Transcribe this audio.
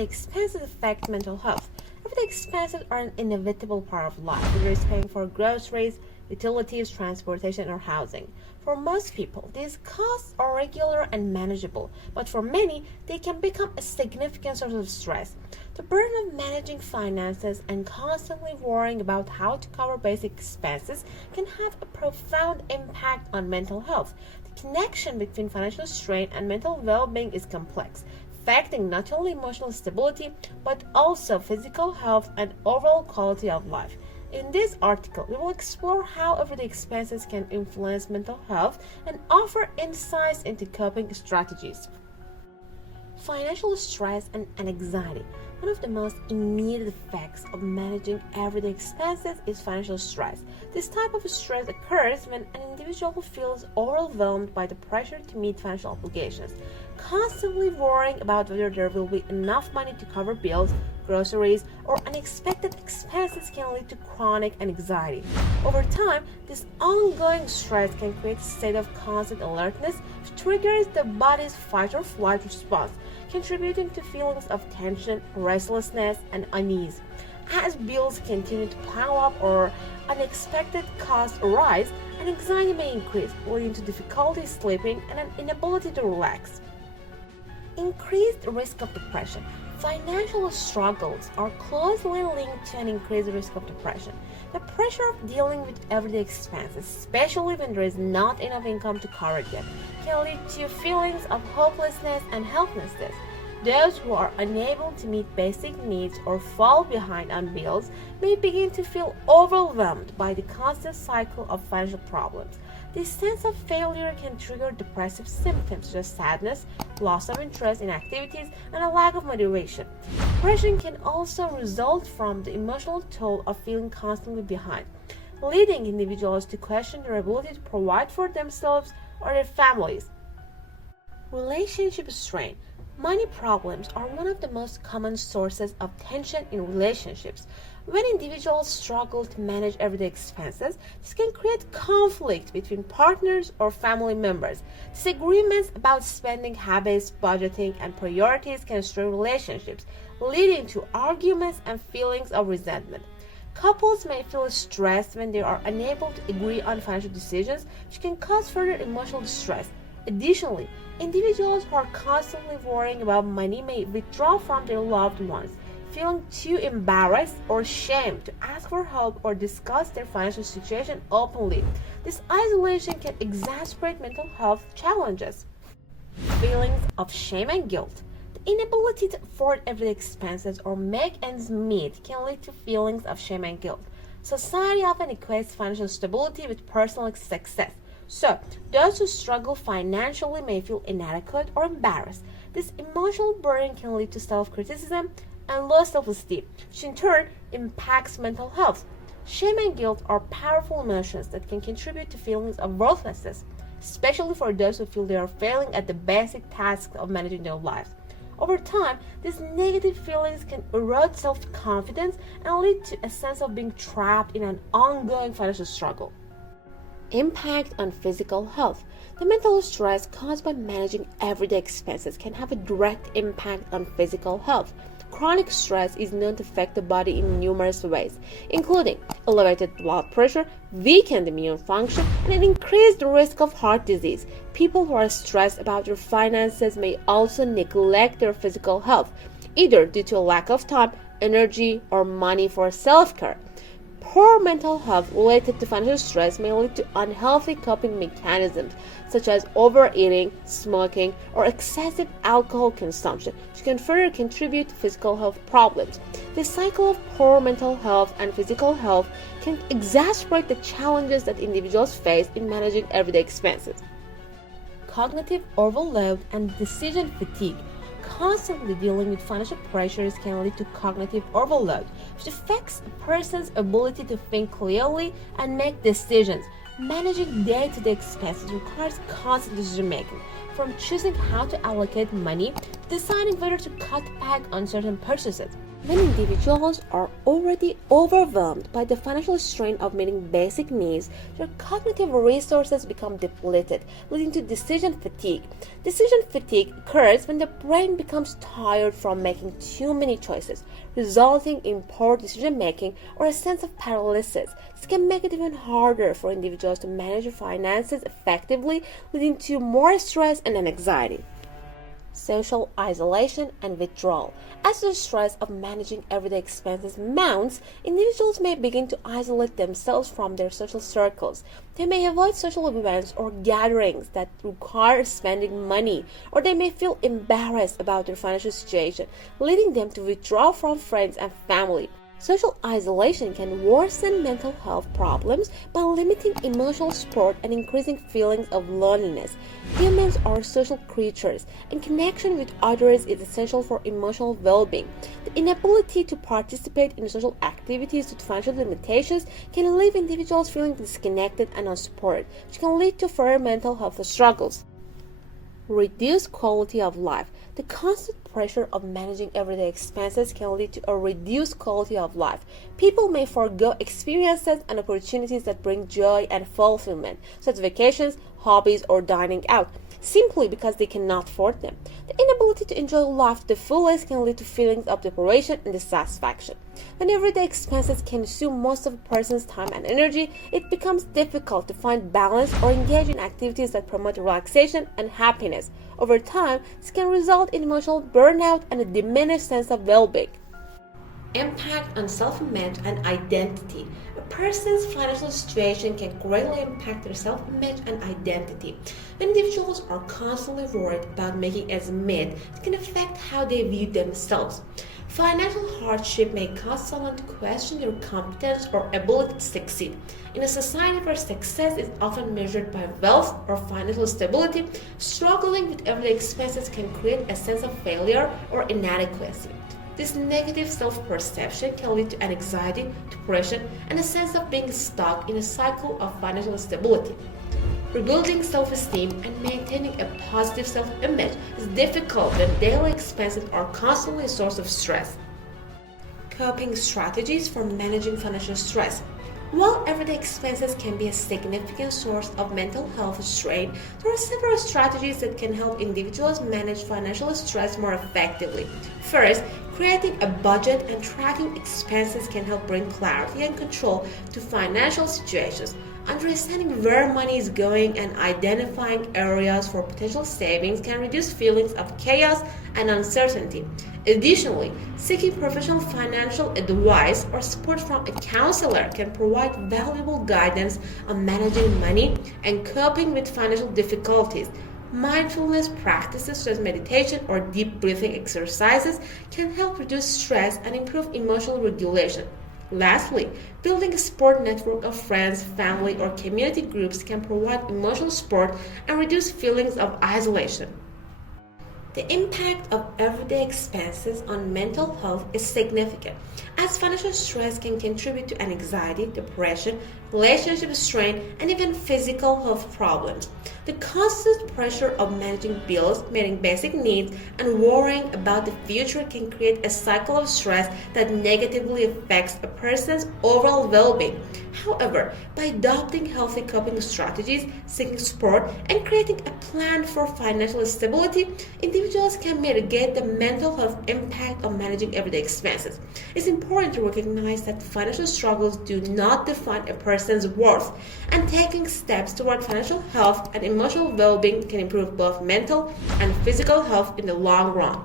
everyday expenses affect mental health. Everyday expenses are an inevitable part of life, whether it's paying for groceries, utilities, transportation, or housing. For most people, these costs are regular and manageable, but for many, they can become a significant source of stress. The burden of managing finances and constantly worrying about how to cover basic expenses can have a profound impact on mental health. The connection between financial strain and mental well-being is complex, affecting not only emotional stability but also physical health and overall quality of life. In this article, we will explore how everyday expenses can influence mental health and offer insights into coping strategies. Financial stress and anxiety. One of the most immediate effects of managing everyday expenses is financial stress. This type of stress occurs when an individual feels overwhelmed by the pressure to meet financial obligations, constantly worrying about whether there will be enough money to cover bills, groceries, or unexpected expenses can lead to chronic anxiety. Over time, this ongoing stress can create a state of constant alertness, which triggers the body's fight or flight response, contributing to feelings of tension, restlessness, and unease. As bills continue to pile up or unexpected costs arise, anxiety may increase, leading to difficulty sleeping and an inability to relax. Increased risk of depression. Financial struggles are closely linked to an increased risk of depression. The pressure of dealing with everyday expenses, especially when there is not enough income to cover them, can lead to feelings of hopelessness and helplessness. Those who are unable to meet basic needs or fall behind on bills may begin to feel overwhelmed by the constant cycle of financial problems. This sense of failure can trigger depressive symptoms such as sadness, loss of interest in activities, and a lack of motivation. Depression can also result from the emotional toll of feeling constantly behind, leading individuals to question their ability to provide for themselves or their families. Relationship strain. Money problems are one of the most common sources of tension in relationships. When individuals struggle to manage everyday expenses, this can create conflict between partners or family members. Disagreements about spending habits, budgeting, and priorities can strain relationships, leading to arguments and feelings of resentment. Couples may feel stressed when they are unable to agree on financial decisions, which can cause further emotional distress. Additionally, individuals who are constantly worrying about money may withdraw from their loved ones, feeling too embarrassed or ashamed to ask for help or discuss their financial situation openly. This isolation can exacerbate mental health challenges. Feelings of shame and guilt. The inability to afford everyday expenses or make ends meet can lead to feelings of shame and guilt. Society often equates financial stability with personal success. So, those who struggle financially may feel inadequate or embarrassed. This emotional burden can lead to self-criticism and low self-esteem, which in turn impacts mental health. Shame and guilt are powerful emotions that can contribute to feelings of worthlessness, especially for those who feel they are failing at the basic tasks of managing their lives. Over time, these negative feelings can erode self-confidence and lead to a sense of being trapped in an ongoing financial struggle. Impact on physical health. The mental stress caused by managing everyday expenses can have a direct impact on physical health. Chronic stress is known to affect the body in numerous ways, including elevated blood pressure, weakened immune function, and an increased risk of heart disease. People who are stressed about their finances may also neglect their physical health, either due to a lack of time, energy, or money for self-care. Poor mental health related to financial stress may lead to unhealthy coping mechanisms such as overeating, smoking, or excessive alcohol consumption, which can further contribute to physical health problems. This cycle of poor mental health and physical health can exacerbate the challenges that individuals face in managing everyday expenses. Cognitive overload and decision fatigue. Constantly dealing with financial pressures can lead to cognitive overload, which affects a person's ability to think clearly and make decisions. Managing day-to-day expenses requires constant decision-making, from choosing how to allocate money to deciding whether to cut back on certain purchases. When individuals are already overwhelmed by the financial strain of meeting basic needs, their cognitive resources become depleted, leading to decision fatigue. Decision fatigue occurs when the brain becomes tired from making too many choices, resulting in poor decision making or a sense of paralysis. This can make it even harder for individuals to manage their finances effectively, leading to more stress and anxiety. Social isolation and withdrawal. As the stress of managing everyday expenses mounts, individuals may begin to isolate themselves from their social circles. They may avoid social events or gatherings that require spending money, or they may feel embarrassed about their financial situation, leading them to withdraw from friends and family. Social isolation can worsen mental health problems by limiting emotional support and increasing feelings of loneliness. Humans are social creatures, and connection with others is essential for emotional well-being. The inability to participate in social activities due to financial limitations can leave individuals feeling disconnected and unsupported, which can lead to further mental health struggles. Reduced quality of life. The constant pressure of managing everyday expenses can lead to a reduced quality of life. People may forego experiences and opportunities that bring joy and fulfillment, such as vacations, hobbies, or dining out, simply because they cannot afford them. The inability to enjoy life to the fullest can lead to feelings of deprivation and dissatisfaction. When everyday expenses consume most of a person's time and energy, it becomes difficult to find balance or engage in activities that promote relaxation and happiness. Over time, this can result in emotional burnout and a diminished sense of well-being. Impact on self-image and identity. A person's financial situation can greatly impact their self-image and identity. When individuals are constantly worried about making ends meet, it can affect how they view themselves. Financial hardship may cause someone to question their competence or ability to succeed. In a society where success is often measured by wealth or financial stability, struggling with everyday expenses can create a sense of failure or inadequacy. This negative self-perception can lead to anxiety, depression, and a sense of being stuck in a cycle of financial instability. Rebuilding self-esteem and maintaining a positive self-image is difficult when daily expenses are constantly a source of stress. Coping strategies for managing financial stress. While everyday expenses can be a significant source of mental health strain, there are several strategies that can help individuals manage financial stress more effectively. First, creating a budget and tracking expenses can help bring clarity and control to financial situations. Understanding where money is going and identifying areas for potential savings can reduce feelings of chaos and uncertainty. Additionally, seeking professional financial advice or support from a counselor can provide valuable guidance on managing money and coping with financial difficulties. Mindfulness practices such as meditation or deep breathing exercises can help reduce stress and improve emotional regulation. Lastly, building a support network of friends, family, or community groups can provide emotional support and reduce feelings of isolation. The impact of everyday expenses on mental health is significant, as financial stress can contribute to anxiety, depression, relationship strain, and even physical health problems. The constant pressure of managing bills, meeting basic needs, and worrying about the future can create a cycle of stress that negatively affects a person's overall well-being. However, by adopting healthy coping strategies, seeking support, and creating a plan for financial stability, individuals can mitigate the mental health impact of managing everyday expenses. It's important to recognize that financial struggles do not define a person's worth, and taking steps toward financial health and emotional well-being can improve both mental and physical health in the long run.